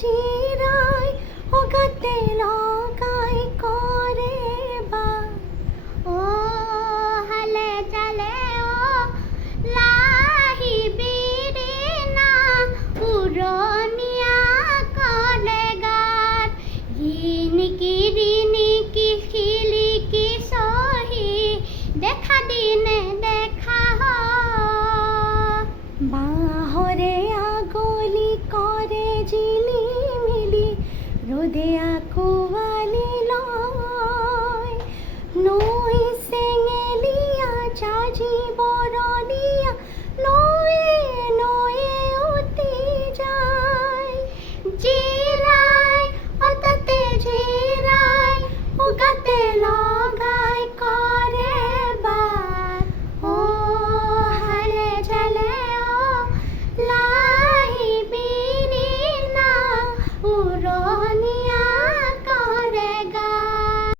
জিরাই ও গাতে লগাই করে বা ও হালে চালে ও লাহি বিরিনা উরনিয়া কলে গাত রিনিকি খিলিকি সহি দেখা দিনে দেখা বাহরে আগলি করে ঝিলিমিলি রোদে আকু